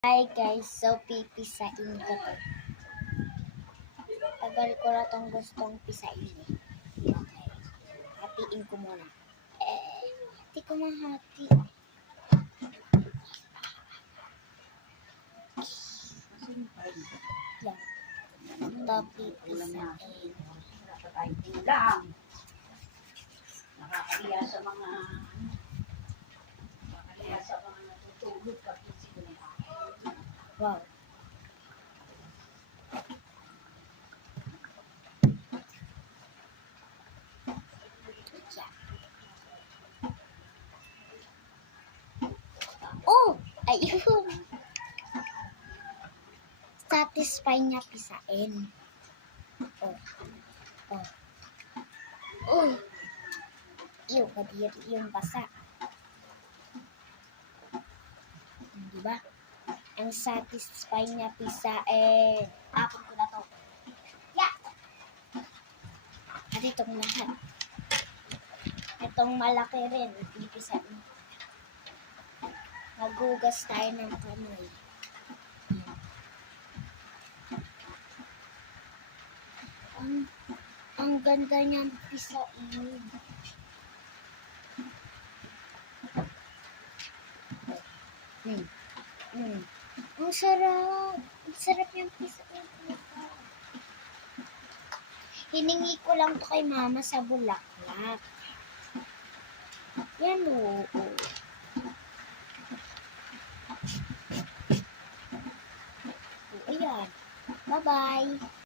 Hi guys, so pipisain ko to. Tagal ko na tong gustong pisain eh. Okay, hatiin ko muna. Hindi ko mahati. Lang. Ito pipisain. Nakakaliya sa mga natutulog kapag sila. Wow. Yeah. Oh! Ayun! Satisfy niya pisain. Oh. Oh. Oh! Ew, kadiri yung basa. Diba? Ang satisfy niya pisain. Tapon ko na to. Yeah! At itong lahat. Itong malaki rin. Pipisain. Magugas tayo ng kamay. Ang ganda niyang pisain. Ang sarap. Ang sarap niyang pisain. Hiningi ko lang to kay mama sa Bulaklak. Yan o. Ayan. Bye-bye.